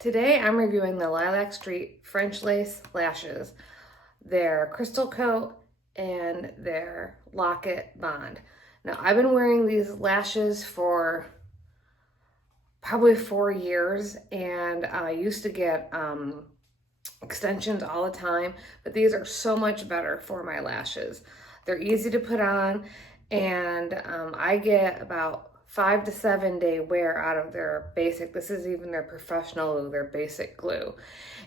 Today I'm reviewing the Lilac St French Lace Lashes, their Crystal Coat and their Locket Bond. Now I've been wearing these lashes for probably 4 years, and I used to get extensions all the time, but these are so much better for my lashes. They're easy to put on, and I get about 5 to 7 day wear out of their basic. This is even their professional, their basic glue.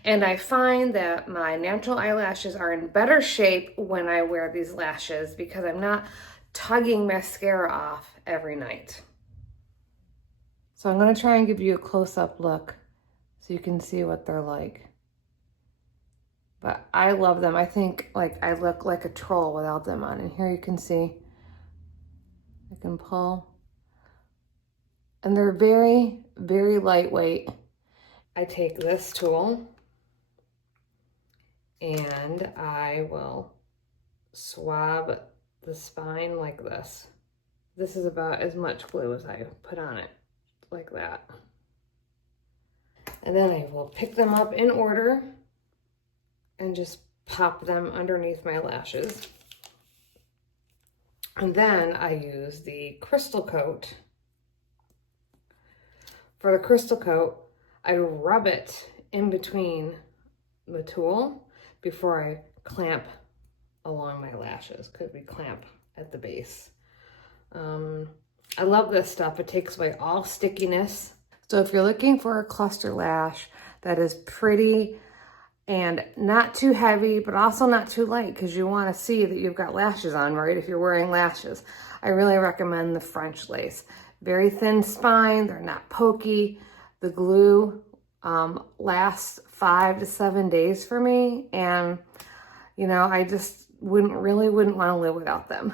And I find that my natural eyelashes are in better shape when I wear these lashes because I'm not tugging mascara off every night. So I'm gonna try and give you a close-up look so you can see what they're like. But I love them. I think like I look like a troll without them on. And here you can see, I can pull. And they're very, very lightweight. I take this tool and I will swab the spine like this. This is about as much glue as I put on it, like that. And then I will pick them up in order and just pop them underneath my lashes. And then I use the Crystal Coat. For the Crystal Coat, I rub it in between the tool before I clamp along my lashes, because we clamp at the base. I love this stuff. It takes away all stickiness. So if you're looking for a cluster lash that is pretty and not too heavy, but also not too light, because you want to see that you've got lashes on, right? If you're wearing lashes, I really recommend the French lace. Very thin spine, they're not pokey. The glue lasts 5 to 7 days for me, and you know, I just wouldn't want to live without them.